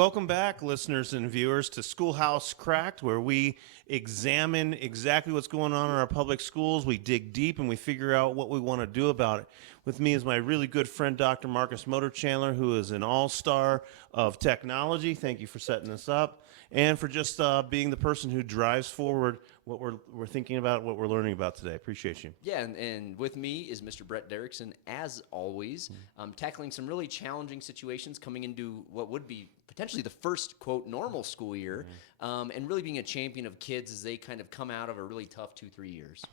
welcome back, listeners and viewers, to Schoolhouse Cracked, where we examine exactly what's going on in our public schools. We dig deep and we figure out what we want to do about it. With me is my really good friend, Dr. Marcus Motor-Chandler, who is an all-star of technology. Thank you for setting this up and for just being the person who drives forward what we're thinking about, what we're learning about today. Appreciate you. Yeah, and with me is Mr. Brett Derickson, as always, tackling some really challenging situations coming into what would be potentially the first, quote, normal school year, and really being a champion of kids as they kind of come out of a really tough 2-3 years.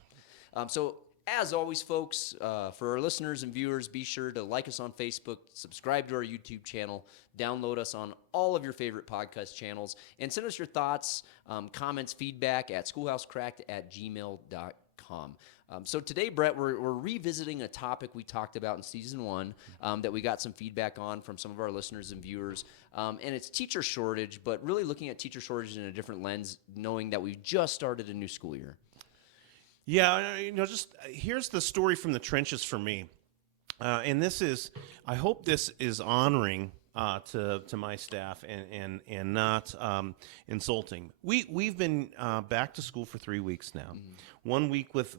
So, as always, folks, for our listeners and viewers, be sure to like us on Facebook, subscribe to our YouTube channel, download us on all of your favorite podcast channels, and send us your thoughts, comments, feedback at schoolhousecracked@gmail.com. So today, Brett, we're revisiting a topic we talked about in Season 1 that we got some feedback on from some of our listeners and viewers, and it's teacher shortage, but really looking at teacher shortage in a different lens, knowing that we've just started a new school year. Yeah, just here's the story from the trenches for me. And I hope this is honoring to my staff and not insulting. We've been back to school for 3 weeks now. 1 week with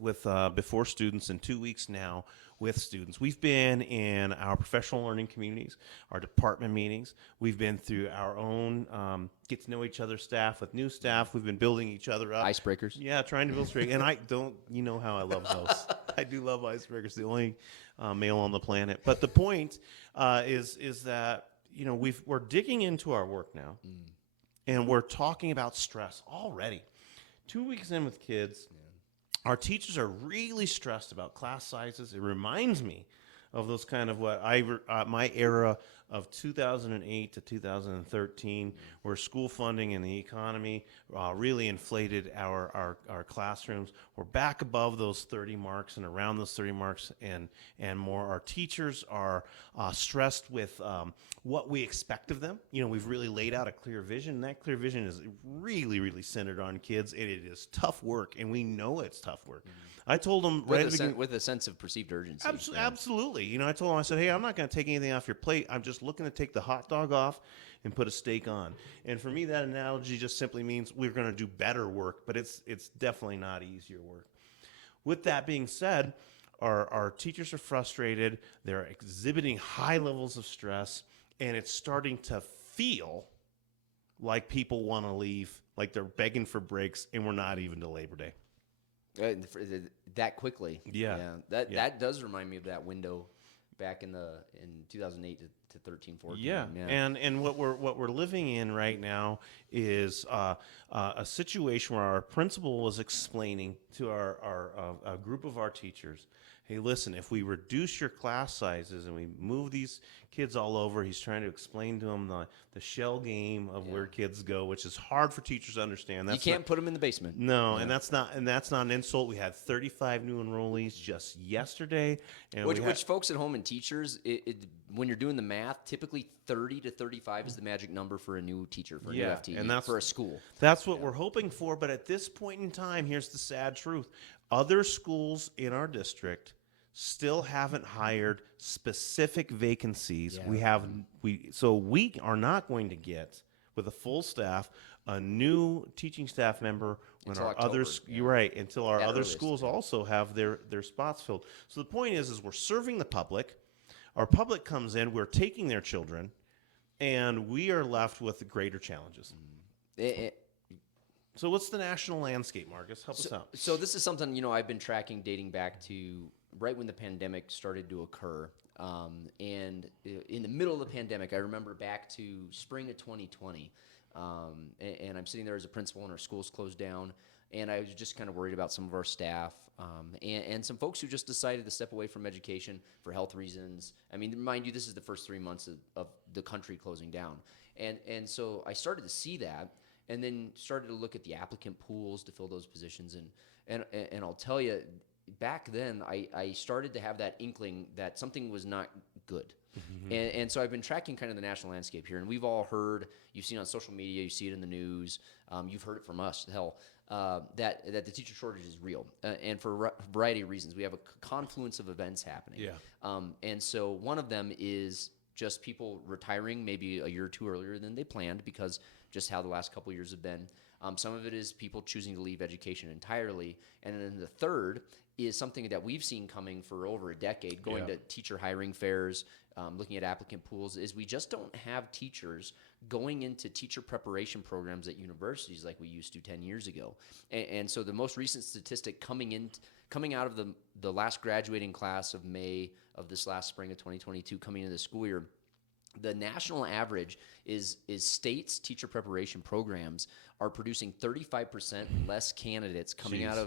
before students and 2 weeks now with students. We've been in our professional learning communities, our department meetings. We've been through our own get to know each other staff with new staff. We've been building each other up. Icebreakers. Yeah, trying to build straight. And you know how I love those. I do love icebreakers, the only male on the planet. But the point is that, we're digging into our work now, and we're talking about stress already. 2 weeks in with kids, our teachers are really stressed about class sizes. It reminds me of those kind of my era of 2008 to 2013, where school funding and the economy really inflated our classrooms. We're back above those 30 marks and around those 30 marks and more. Our teachers are stressed with what we expect of them. We've really laid out a clear vision, and that clear vision is really, really centered on kids. It is tough work, and we know it's tough work. I told them with a sense of perceived urgency. Absolutely. I told them, I said, hey, I'm not going to take anything off your plate. I'm just looking to take the hot dog off and put a steak on. And for me, that analogy just simply means we're going to do better work, but it's definitely not easier work. With that being said, our teachers are frustrated. They're exhibiting high levels of stress, and it's starting to feel like people want to leave, like they're begging for breaks, and we're not even to Labor Day. That quickly. Yeah. That does remind me of that window back in 2008 to 13, 14. Yeah. And what we're living in right now is a situation where our principal was explaining to a group of our teachers, hey, listen, if we reduce your class sizes and we move these kids all over, he's trying to explain to them the shell game of where kids go, which is hard for teachers to understand. You can't put them in the basement. No, and that's not an insult. We had 35 new enrollees just yesterday. And which folks at home and teachers, when you're doing the math, typically 30 to 35 is the magic number for a new teacher, for a new FTE, and that's for a school. That's what we're hoping for, but at this point in time, here's the sad truth. Other schools in our district still haven't hired specific vacancies. Yeah. So we are not going to get, with a full staff, a new teaching staff member when our other until our other schools also have their spots filled. So the point is we're serving the public. Our public comes in, we're taking their children, and we are left with greater challenges. So what's the national landscape, Marcus? Help us out. So this is something, I've been tracking dating back to right when the pandemic started to occur. And in the middle of the pandemic, I remember back to spring of 2020. And I'm sitting there as a principal and our school's closed down. And I was just kind of worried about some of our staff and some folks who just decided to step away from education for health reasons. I mean, mind you, this is the first 3 months of the country closing down. And so I started to see that, and then started to look at the applicant pools to fill those positions. And I'll tell you, back then, I started to have that inkling that something was not good. Mm-hmm. And so I've been tracking kind of the national landscape here, and we've all heard, you've seen it on social media, you see it in the news, you've heard it from us, that the teacher shortage is real, and for a variety of reasons. We have a confluence of events happening. Yeah. And so one of them is just people retiring maybe a year or two earlier than they planned because just how the last couple of years have been. Some of it is people choosing to leave education entirely. And then the third is something that we've seen coming for over a decade, going to teacher hiring fairs, looking at applicant pools, is we just don't have teachers going into teacher preparation programs at universities like we used to 10 years ago. And so the most recent statistic coming out of the last graduating class of May of this last spring of 2022, coming into the school year, the national average is states' teacher preparation programs are producing 35% less candidates coming out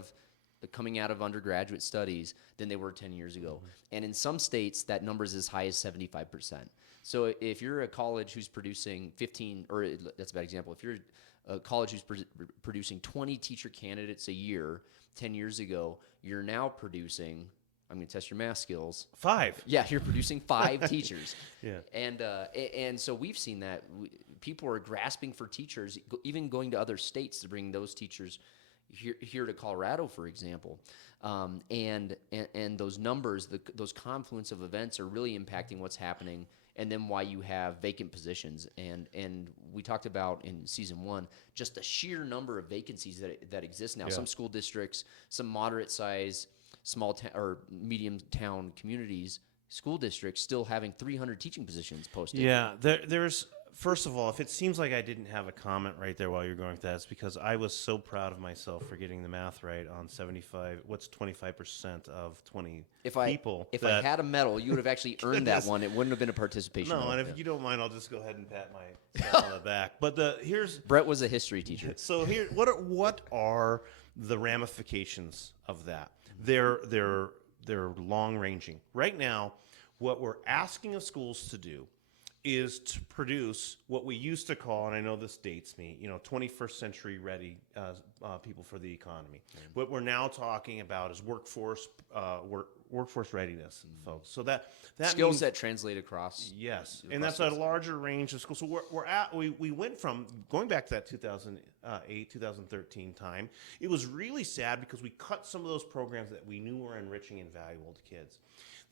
of undergraduate studies than they were 10 years ago. And in some states, that number is as high as 75%. So if you're a college who's producing 15, or that's a bad example, if you're a college who's producing 20 teacher candidates a year 10 years ago, you're now producing, I'm going to test your math skills. 5. Yeah, you're producing 5 teachers. Yeah. And so we've seen that people are grasping for teachers, even going to other states to bring those teachers here to Colorado, for example. And those numbers, those confluence of events are really impacting what's happening, and then why you have vacant positions. And we talked about in season 1 just the sheer number of vacancies that exist now. Yeah. Some school districts, some moderate size, small or medium town communities, school districts still having 300 teaching positions posted. Yeah, there's first of all, if it seems like I didn't have a comment right there while you're going through that, it's because I was so proud of myself for getting the math right on 75. What's 25% of 20 people? If I had a medal, you would have actually earned that one. It wouldn't have been a participation. No, and if you don't mind, I'll just go ahead and pat myself on the back. But Brett was a history teacher. So here, what are the ramifications of that? They're long ranging. Right now, what we're asking of schools to do is to produce what we used to call, and I know this dates me, 21st century ready people for the economy. What we're now talking about is workforce readiness, folks. So that skills means, that translate across. Yes, and that's a larger range of schools. So we went from going back to that 2008, 2013 time. It was really sad because we cut some of those programs that we knew were enriching and valuable to kids.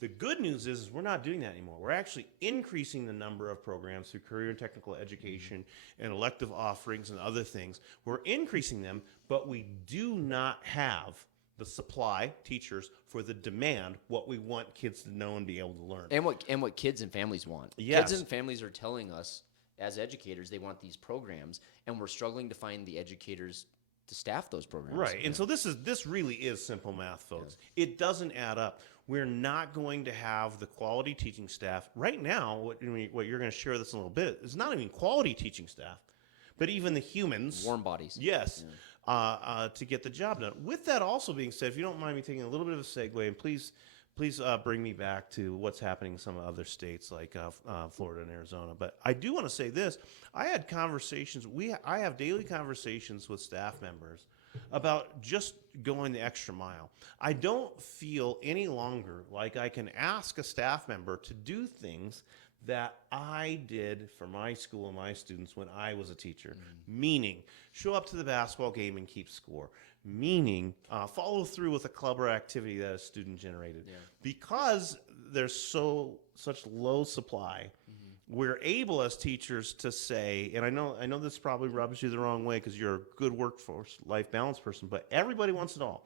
The good news is we're not doing that anymore. We're actually increasing the number of programs through career and technical education and elective offerings and other things. We're increasing them, but we do not have the supply, teachers, for the demand, what we want kids to know and be able to learn. And what kids and families want. Yes. Kids and families are telling us, as educators, they want these programs, and we're struggling to find the educators to staff those programs. Right, and so this really is simple math, folks. Yeah. It doesn't add up. We're not going to have the quality teaching staff. Right now, what you're going to share this in a little bit, is not even quality teaching staff, but even the humans. Warm bodies. Yes, to get the job done. With that also being said, if you don't mind me taking a little bit of a segue, and please bring me back to what's happening in some other states like Florida and Arizona. But I do want to say this. I had conversations. I have daily conversations with staff members about just going the extra mile. I don't feel any longer like I can ask a staff member to do things that I did for my school and my students when I was a teacher. Meaning, show up to the basketball game and keep score. Meaning, follow through with a club or activity that a student generated. Yeah. Because there's such low supply, we're able as teachers to say, and I know this probably rubs you the wrong way because you're a good workforce, life balance person, but everybody wants it all.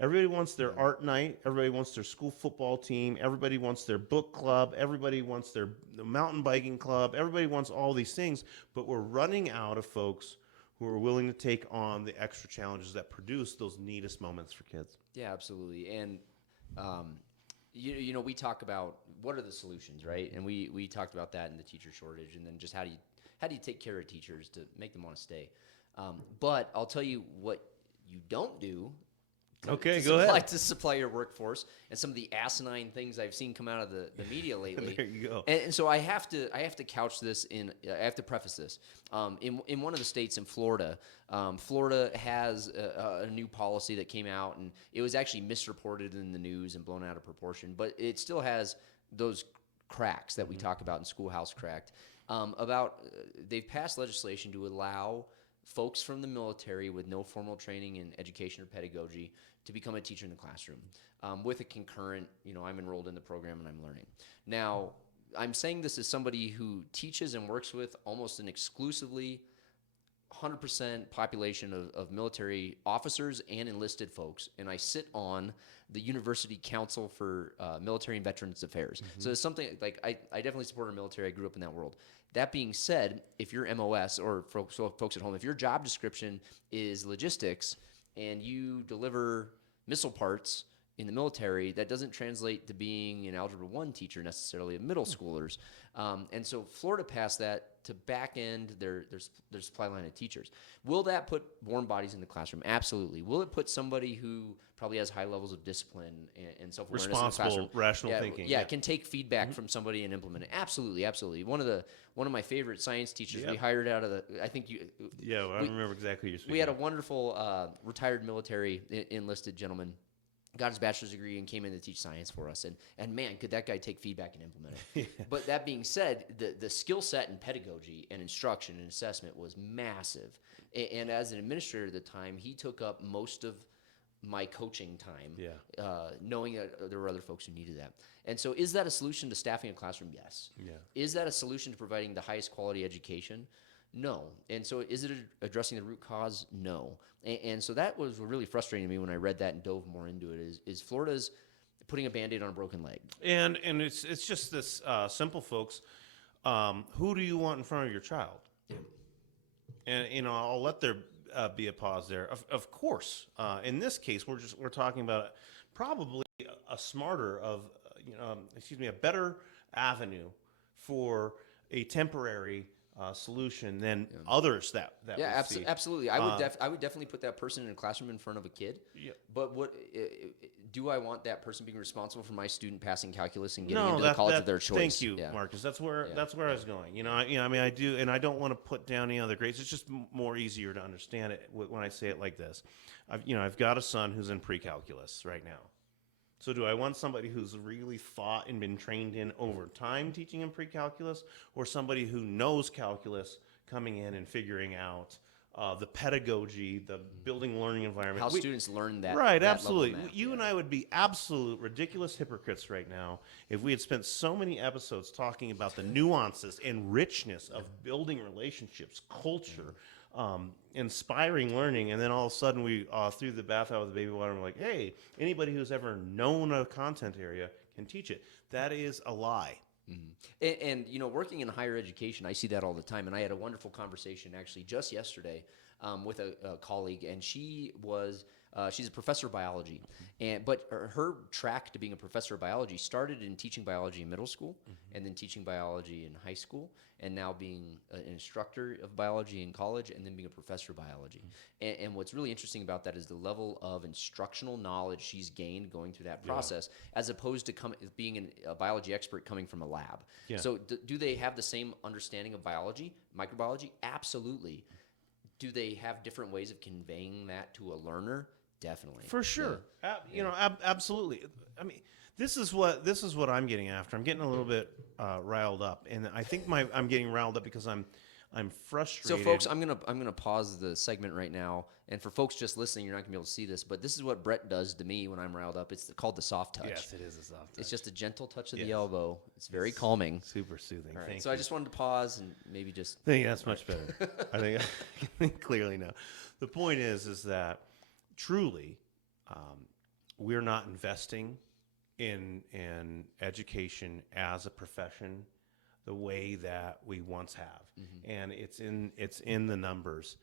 Everybody wants their art night. Everybody wants their school football team. Everybody wants their book club. Everybody wants their mountain biking club. Everybody wants all these things, but we're running out of folks who are willing to take on the extra challenges that produce those neatest moments for kids. Yeah, absolutely. And, we talk about what are the solutions, right? And we talked about that in the teacher shortage, and then just how do you take care of teachers to make them want to stay. But I'll tell you what you don't do. Go ahead. To supply your workforce, and some of the asinine things I've seen come out of the media lately. There you go. And so I have to couch this I have to preface this. In one of the states in Florida, Florida has a new policy that came out, and it was actually misreported in the news and blown out of proportion, but it still has those cracks that we talk about in Schoolhouse Cracked. They've passed legislation to allow folks from the military with no formal training in education or pedagogy to become a teacher in the classroom with a concurrent, I'm enrolled in the program and I'm learning. Now, I'm saying this as somebody who teaches and works with almost an exclusively 100% population of military officers and enlisted folks, and I sit on the University Council for Military and Veterans Affairs. So it's something like I definitely support our military. I grew up in that world. That being said, if your MOS or folks at home, if your job description is logistics and you deliver missile parts in the military, that doesn't translate to being an Algebra 1 teacher necessarily of middle schoolers. And so Florida passed that to back end their supply line of teachers. Will that put warm bodies in the classroom? Absolutely. Will it put somebody who probably has high levels of discipline and self-awareness in the classroom? Responsible, rational thinking. Yeah, can take feedback from somebody and implement it. Absolutely, absolutely. One of my favorite science teachers we hired out of the, I think you. Yeah, well, I remember exactly what you're speaking. We had a wonderful retired military enlisted gentleman, got his bachelor's degree and came in to teach science for us. And man, could that guy take feedback and implement it. Yeah. But that being said, the skill set in pedagogy and instruction and assessment was massive. And as an administrator at the time, he took up most of my coaching time, knowing that there were other folks who needed that. And so is that a solution to staffing a classroom? Yes. Yeah. Is that a solution to providing the highest quality education? No. And so is it addressing the root cause? No. And so that was really frustrating to me when I read that and dove more into it, is Florida's putting a Band-Aid on a broken leg. And it's just this simple, folks. Who do you want in front of your child? Yeah. And I'll let there be a pause there. Of course, in this case, we're talking about probably a smarter a better avenue for a temporary solution than others that see. Absolutely. I would definitely put that person in a classroom in front of a kid. Yeah. But what do I want that person being responsible for my student passing calculus and getting into the college of their choice? Thank you, Marcus. That's where I was going. I mean, I do, and I don't want to put down any other grades. It's just more easier to understand it when I say it like this. I've got a son who's in pre-calculus right now. So do I want somebody who's really thought and been trained in over time teaching in pre-calculus, or somebody who knows calculus coming in and figuring out the pedagogy, the building learning environment? How students learn that. Right, absolutely. You and I would be absolute ridiculous hypocrites right now if we had spent so many episodes talking about the nuances and richness of building relationships, culture, inspiring learning, and then all of a sudden we threw the bath out with the baby water and we're like, hey, anybody who's ever known a content area can teach it. That is a lie. Mm-hmm. And working in higher education, I see that all the time. And I had a wonderful conversation actually just yesterday with a colleague, and she's a professor of biology, but her track to being a professor of biology started in teaching biology in middle school, and then teaching biology in high school, and now being an instructor of biology in college, and then being a professor of biology. And what's really interesting about that is the level of instructional knowledge she's gained going through that process, as opposed to being a biology expert coming from a lab. Yeah. So do they have the same understanding of biology, microbiology? Absolutely. Do they have different ways of conveying that to a learner? Definitely. For sure. Yeah. Absolutely. I mean, this is what I'm getting after. I'm getting a little bit riled up, and I think I'm getting riled up because I'm frustrated. So, folks, I'm gonna pause the segment right now, and for folks just listening, you're not gonna be able to see this, but this is what Brett does to me when I'm riled up. It's called the soft touch. Yes, it is a soft touch. It's just a gentle touch of the elbow. It's very calming. Super soothing. All right, Thank so you. I just wanted to pause and maybe just. I think that's much better. I think clearly now. The point is that truly, we're not investing in education as a profession the way that we once have, and it's in the numbers.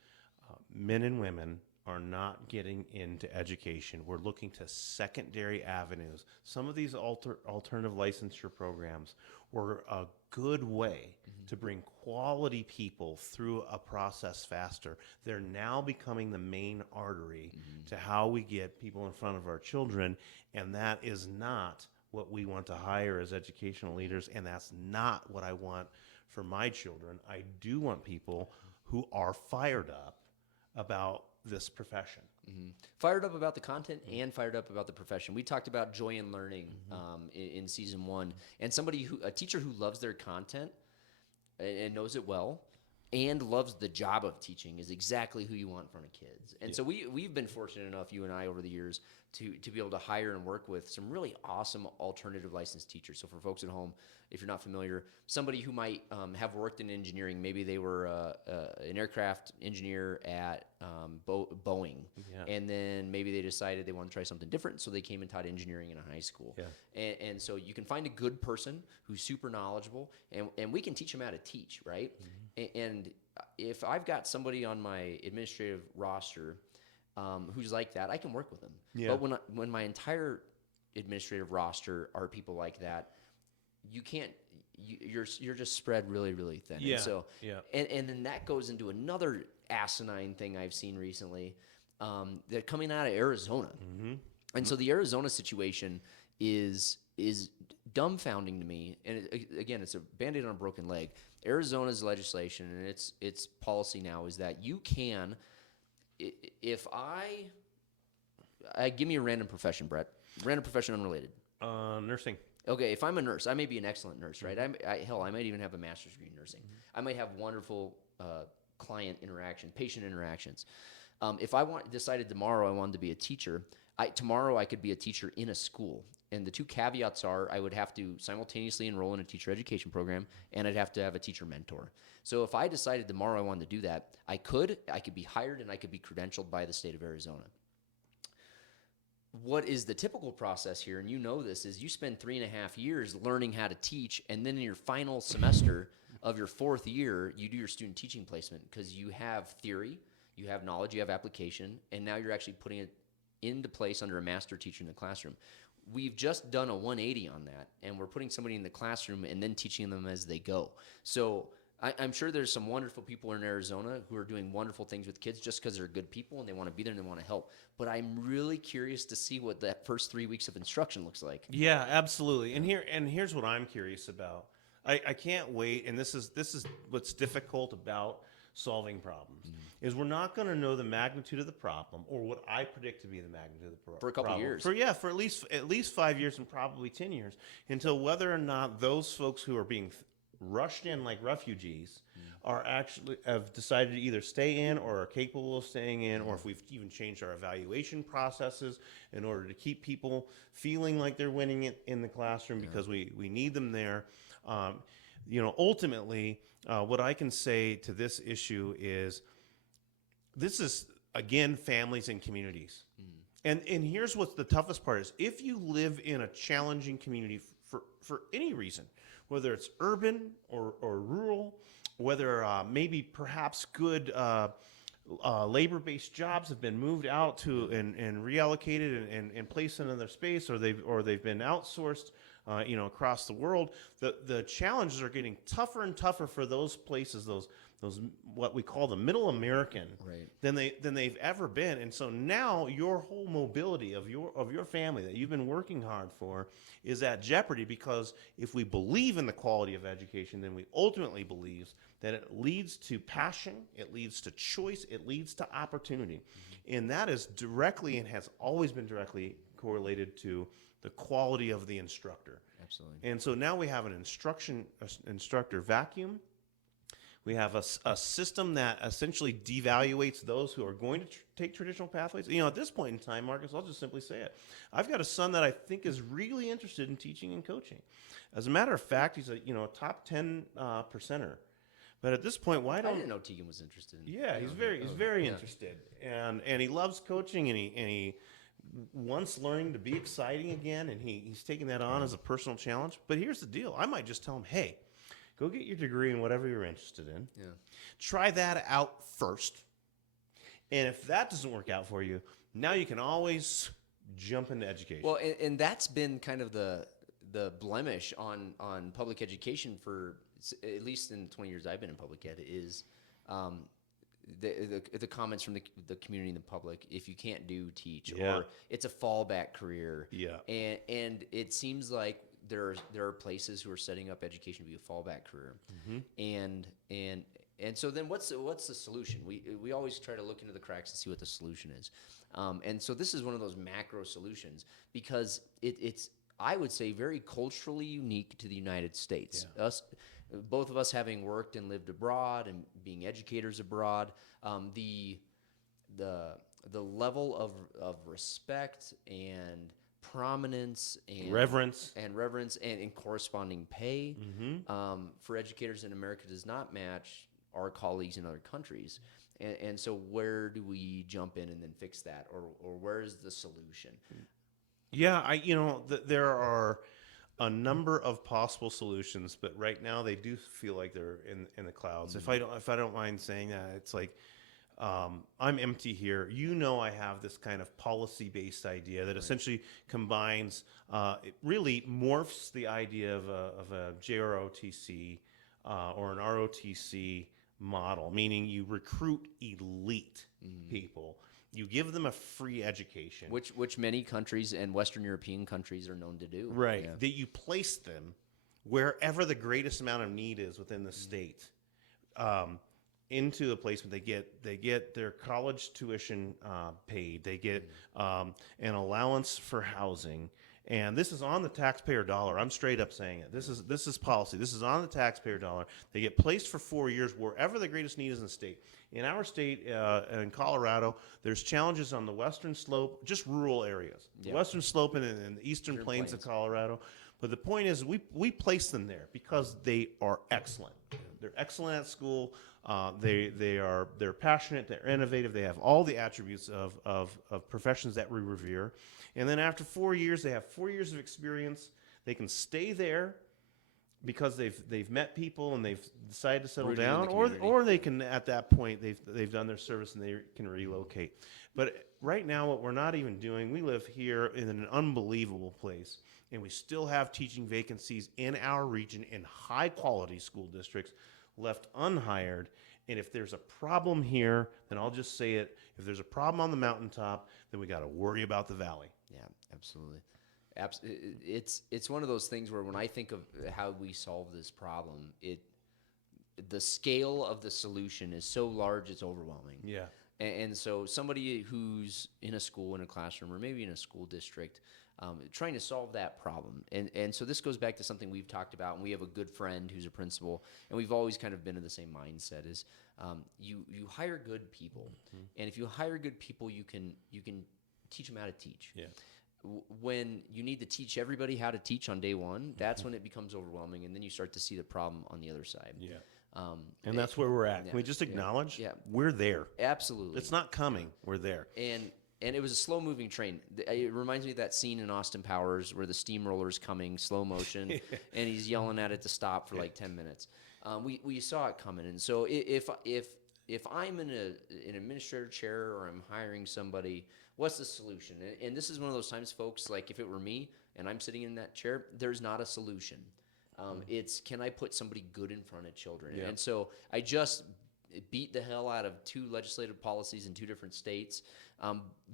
Men and women are not getting into education. We're looking to secondary avenues. Some of these alternative licensure programs were a good way to bring quality people through a process faster. They're now becoming the main artery to how we get people in front of our children, and that is not what we want to hire as educational leaders, and that's not what I want for my children. I do want people who are fired up about this profession. Fired up about the content and fired up about the profession. We talked about joy in learning in season 1, and a teacher who loves their content and knows it well and loves the job of teaching is exactly who you want in front of kids. And so we've been fortunate enough, you and I, over the years, to be able to hire and work with some really awesome alternative licensed teachers. So for folks at home, if you're not familiar, somebody who might have worked in engineering, maybe they were an aircraft engineer at Boeing, and then maybe they decided they want to try something different, so they came and taught engineering in a high school. And so you can find a good person who's super knowledgeable, and we can teach them how to teach, right? And if I've got somebody on my administrative roster who's like that, I can work with them. But when my entire administrative roster are people like that, you can't. You're just spread really, really thin. And so and then that goes into another asinine thing I've seen recently. They're coming out of Arizona, and so the Arizona situation is dumbfounding to me. And again, it's a Band-Aid on a broken leg. Arizona's legislation and its policy now is that you can. If I give me a random profession, Brett. Random profession unrelated. Nursing. Okay, if I'm a nurse, I may be an excellent nurse, right? Hell, I might even have a master's degree in nursing. I might have wonderful client interaction, patient interactions. If I decided tomorrow I wanted to be a teacher, tomorrow I could be a teacher in a school. And the two caveats are I would have to simultaneously enroll in a teacher education program, and I'd have to have a teacher mentor. So if I decided tomorrow I wanted to do that, I could be hired and I could be credentialed by the state of Arizona. What is the typical process here, and you know this, is you spend 3.5 years learning how to teach, and then in your final semester of your 4th year, you do your student teaching placement because you have theory, you have knowledge, you have application, and now you're actually putting it into place under a master teacher in the classroom. We've just done a 180 on that, and we're putting somebody in the classroom and then teaching them as they go. So I'm sure there's some wonderful people in Arizona who are doing wonderful things with kids just because they're good people and they want to be there and they want to help. But I'm really curious to see what that first 3 weeks of instruction looks like. Yeah, absolutely. And here's what I'm curious about. I can't wait, and this is what's difficult about solving problems, is we're not going to know the magnitude of the problem, or what I predict to be the magnitude of the problem. For a couple of years. For at least 5 years and probably 10 years, until whether or not those folks who are being rushed in like refugees are actually have decided to either stay in or are capable of staying in, or if we've even changed our evaluation processes in order to keep people feeling like they're winning it in the classroom because we need them there. Ultimately, what I can say to this issue is this is, again, families and communities. And here's what's the toughest part is if you live in a challenging community for any reason, whether it's urban or rural, whether maybe perhaps good labor-based jobs have been moved out to and reallocated and placed in another space, or they've been outsourced, across the world. The challenges are getting tougher and tougher for those places, those what we call the middle American, right, than they've ever been. And so now your whole mobility of your family that you've been working hard for is at jeopardy, because if we believe in the quality of education, then we ultimately believe that it leads to passion, it leads to choice, it leads to opportunity. And that is directly and has always been directly correlated to the quality of the instructor. Absolutely. And so now we have an instructor vacuum. We have a system that essentially devaluates those who are going to take traditional pathways. At this point in time, Marcus, I'll just simply say it. I've got a son that I think is really interested in teaching and coaching. As a matter of fact, he's a top 10 percenter. But at this point, I didn't know Tegan was interested in. Yeah, he's very interested, and he loves coaching, and he wants learning to be exciting again, and he's taking that on as a personal challenge. But here's the deal: I might just tell him, hey, go get your degree in whatever you're interested in. Yeah. Try that out first. And if that doesn't work out for you, now you can always jump into education. Well, and that's been kind of the blemish on public education for at least in the 20 years I've been in public ed is the comments from the community and the public, if you can't do, teach, or it's a fallback career. Yeah. And it seems like there are places who are setting up education to be a fallback career. And so then what's the solution? We always try to look into the cracks and see what the solution is. And so this is one of those macro solutions because it's I would say very culturally unique to the United States. Yeah. Both of us having worked and lived abroad and being educators abroad, the the level of respect and prominence and Reverence. and corresponding pay for educators in America does not match our colleagues in other countries. And so where do we jump in and then fix that, or where is the solution? Yeah, there are a number of possible solutions, but right now they do feel like they're in the clouds. If I don't mind saying that, it's like I'm empty here. I have this kind of policy-based idea that essentially combines, it really morphs the idea of a JROTC or an ROTC model, meaning you recruit elite people. You give them a free education. Which many countries and Western European countries are known to do. Right. Yeah. That you place them wherever the greatest amount of need is within the state. Into the placement, they get their college tuition paid. They get an allowance for housing, and this is on the taxpayer dollar. I'm straight up saying it. This is policy. This is on the taxpayer dollar. They get placed for 4 years wherever the greatest need is in the state. In our state, in Colorado, there's challenges on the western slope, just rural areas, the western slope and the eastern plains of Colorado. But the point is, we place them there because they are excellent. They're excellent at school. They're passionate. They're innovative. They have all the attributes of professions that we revere. And then after 4 years, they have 4 years of experience. They can stay there because they've met people and they've decided to settle down, or they can, at that point, they've done their service and they can relocate. But right now, what we're not even doing, we live here in an unbelievable place, and we still have teaching vacancies in our region in high-quality school districts left unhired. And if there's a problem here, then I'll just say it. If there's a problem on the mountaintop, then we got to worry about the valley. Yeah, absolutely. It's one of those things where when I think of how we solve this problem, the scale of the solution is so large it's overwhelming. Yeah. And so somebody who's in a school, in a classroom, or maybe in a school district, trying to solve that problem. And so this goes back to something we've talked about, and we have a good friend who's a principal, and we've always kind of been in the same mindset, is you hire good people. And if you hire good people, you can teach them how to teach. Yeah. When you need to teach everybody how to teach on day one, that's when it becomes overwhelming, and then you start to see the problem on the other side. Yeah. And that's where we're at. Can we just acknowledge we're there? Absolutely. It's not coming. We're there. And it was a slow-moving train. It reminds me of that scene in Austin Powers where the steamroller's coming, slow motion, and he's yelling at it to stop for like 10 minutes. We saw it coming. And so if I'm in an administrator chair or I'm hiring somebody, what's the solution? And this is one of those times, folks, like if it were me and I'm sitting in that chair, there's not a solution. It's, can I put somebody good in front of children? Yeah. And so I just beat the hell out of 2 legislative policies in 2 different states.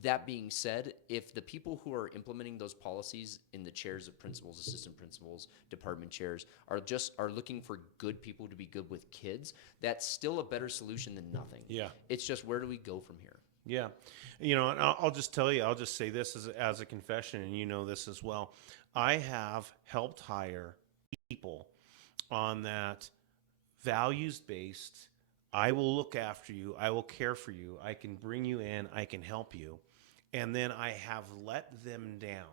That being said, if the people who are implementing those policies in the chairs of principals, assistant principals, department chairs are looking for good people to be good with kids, that's still a better solution than nothing. Yeah. It's just, where do we go from here? Yeah. And I'll just tell you, I'll just say this as a confession, and you know this as well. I have helped hire people on that values-based, I will look after you, I will care for you, I can bring you in, I can help you. And then I have let them down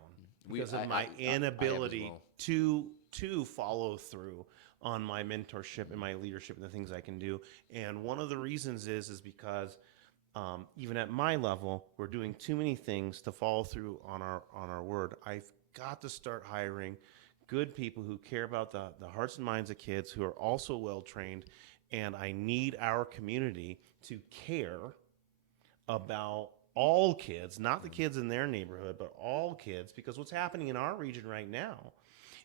because of my inability to follow through on my mentorship and my leadership and the things I can do. And one of the reasons is because even at my level, we're doing too many things to follow through on our word. I've got to start hiring good people who care about the hearts and minds of kids, who are also well-trained, and I need our community to care about all kids, not the kids in their neighborhood, but all kids, because what's happening in our region right now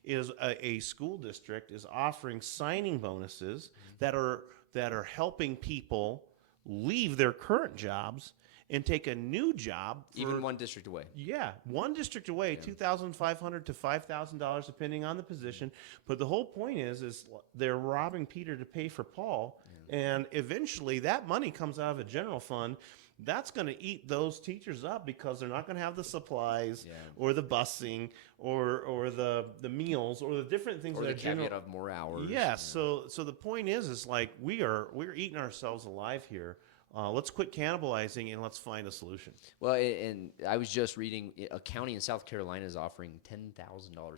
is a school district is offering signing bonuses that are helping people leave their current jobs and take a new job. Even one district away. Yeah, one district away, $2,500 to $5,000 depending on the position. But the whole point is they're robbing Peter to pay for Paul, and eventually that money comes out of a general fund. That's going to eat those teachers up because they're not going to have the supplies or the busing or the meals or the different things. Or that the caveat of more hours. Yeah. So the point is like we're eating ourselves alive here Let's quit cannibalizing and let's find a solution. Well, and I was just reading a county in South Carolina is offering $10,000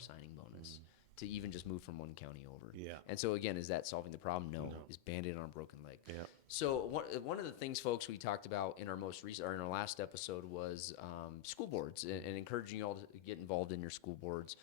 signing bonus to even just move from one county over. Yeah. And so again, is that solving the problem? No. Is Band-Aid on a broken leg. Yeah. So one of the things, folks, we talked about in our in our last episode was school boards and encouraging you all to get involved in your school boards,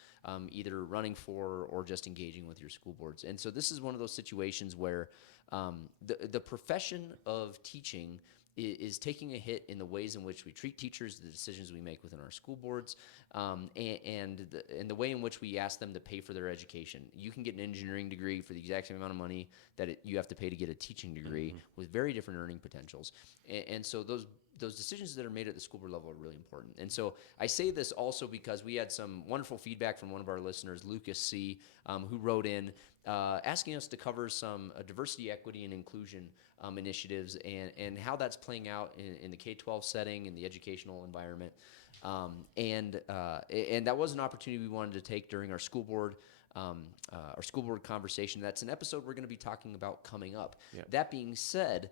either running for or just engaging with your school boards. And so this is one of those situations where the profession of teaching is taking a hit in the ways in which we treat teachers, the decisions we make within our school boards, and the way in which we ask them to pay for their education. You can get an engineering degree for the exact same amount of money that you have to pay to get a teaching degree with very different earning potentials. And so those decisions that are made at the school board level are really important. And so I say this also because we had some wonderful feedback from one of our listeners, Lucas C., who wrote in asking us to cover some diversity, equity, and inclusion initiatives and how that's playing out in the K-12 setting, in the educational environment. And that was an opportunity we wanted to take during our school board conversation. That's an episode we're going to be talking about coming up. Yeah. That being said,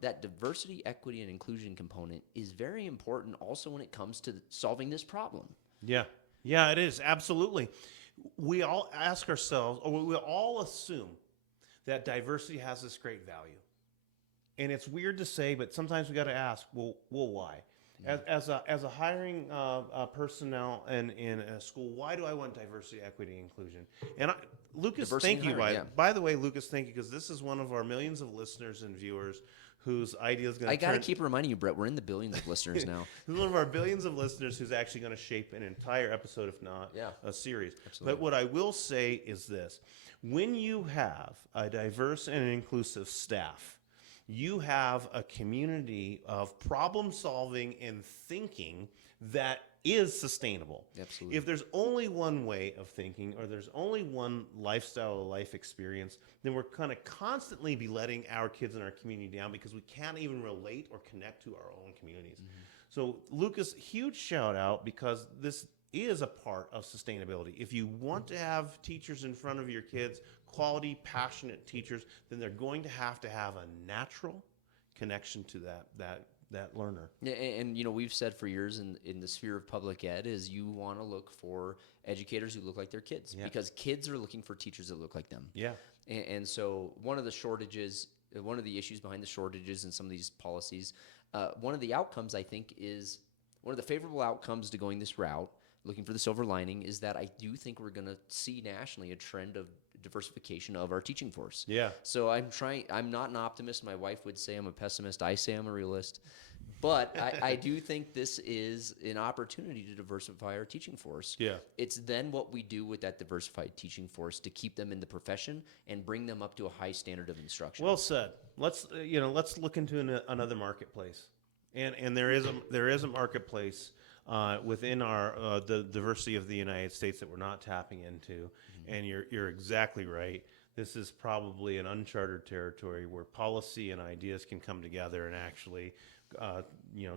that diversity, equity, and inclusion component is very important also when it comes to solving this problem. Yeah. Yeah, it is. Absolutely. We all ask ourselves, or we all assume that diversity has this great value. And it's weird to say, but sometimes we got to ask, well, why? As a hiring personnel in a school, why do I want diversity, equity, and inclusion? And Lucas, Diversity thank you. in hiring, yeah. By the way, Lucas, thank you, because this is one of our millions of listeners and viewers whose idea is going to I got to keep reminding you, Brett, we're in the billions of listeners now. This is one of our billions of listeners who's actually going to shape an entire episode, if not a series. Absolutely. But what I will say is this. When you have a diverse and inclusive staff, you have a community of problem solving and thinking that is sustainable. Absolutely. If there's only one way of thinking or there's only one lifestyle or life experience, then we're going to constantly be letting our kids in our community down because we can't even relate or connect to our own communities. So Lucas, huge shout out, because this is a part of sustainability. If you want to have teachers in front of your kids, quality, passionate teachers, then they're going to have a natural connection to that learner. Yeah, and we've said for years in the sphere of public ed is you want to look for educators who look like their kids because kids are looking for teachers that look like them. Yeah. And so one of the issues behind the shortages in some of these policies, one of the outcomes I think is one of the favorable outcomes to going this route, looking for the silver lining, is that I do think we're going to see nationally a trend of diversification of our teaching force. Yeah. So I'm not an optimist. My wife would say I'm a pessimist. I say I'm a realist. But I do think this is an opportunity to diversify our teaching force. Yeah. It's then what we do with that diversified teaching force to keep them in the profession and bring them up to a high standard of instruction. Well said. Let's look into another marketplace. And there is a marketplace within the diversity of the United States that we're not tapping into. And you're exactly right. This is probably an uncharted territory where policy and ideas can come together and actually,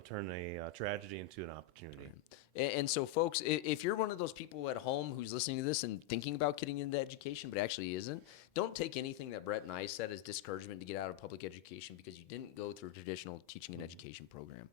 turn a tragedy into an opportunity. And so, folks, if you're one of those people at home who's listening to this and thinking about getting into education but actually isn't, don't take anything that Brett and I said as discouragement to get out of public education because you didn't go through a traditional teaching and education program.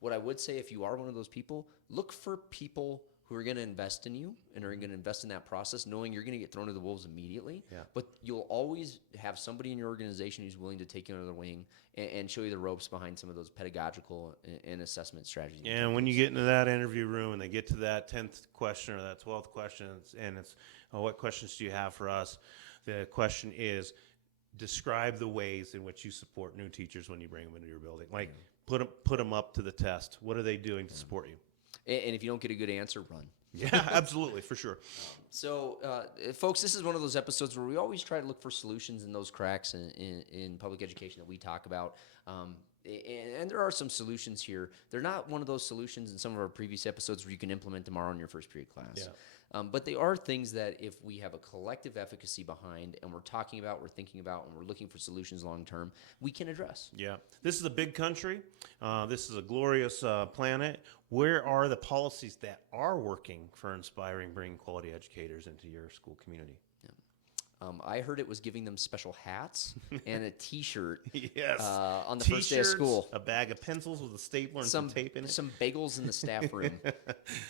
What I would say, if you are one of those people, look for people who are going to invest in you and are going to invest in that process, knowing you're going to get thrown to the wolves immediately. Yeah. But you'll always have somebody in your organization who's willing to take you under the wing and show you the ropes behind some of those pedagogical and assessment strategies. And when you get into that interview room and they get to that 10th question or that 12th question, it's what questions do you have for us? The question is, describe the ways in which you support new teachers when you bring them into your building. Like, put them up to the test. What are they doing to support you? And if you don't get a good answer, run. Yeah, absolutely, for sure. So, folks, this is one of those episodes where we always try to look for solutions in those cracks in public education that we talk about. And there are some solutions here. They're not one of those solutions in some of our previous episodes where you can implement tomorrow in your first period class. Yeah. But they are things that if we have a collective efficacy behind and we're talking about, we're thinking about, and we're looking for solutions long term, we can address. Yeah. This is a big country. This is a glorious planet. Where are the policies that are working for inspiring, bringing quality educators into your school community? I heard it was giving them special hats and a T-shirt Yes. on the first day of T-shirts, school. a bag of pencils with a stapler and some tape in it. Some bagels in the staff room,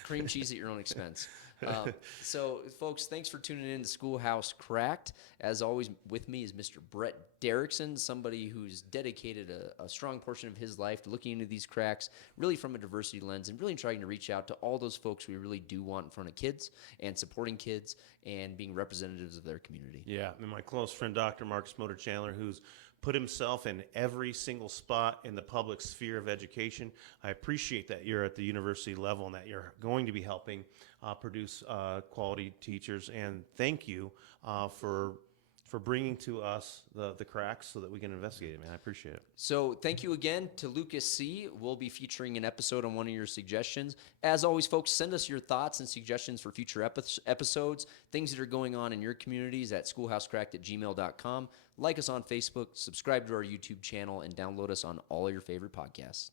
cream cheese at your own expense. So, folks, thanks for tuning in to Schoolhouse Cracked. As always, with me is Mr. Brett Derickson, somebody who's dedicated a strong portion of his life to looking into these cracks, really from a diversity lens, and really trying to reach out to all those folks we really do want in front of kids and supporting kids and being representatives of their community. Yeah, and my close friend, Dr. Marcus Motor Chandler, who's put himself in every single spot in the public sphere of education. I appreciate that you're at the university level and that you're going to be helping produce quality teachers. And thank you for bringing to us the cracks so that we can investigate it, man. I appreciate it. So thank you again to Lucas C. We'll be featuring an episode on one of your suggestions. As always, folks, send us your thoughts and suggestions for future episodes, things that are going on in your communities at schoolhousecracked@gmail.com. Like us on Facebook, subscribe to our YouTube channel, and download us on all your favorite podcasts.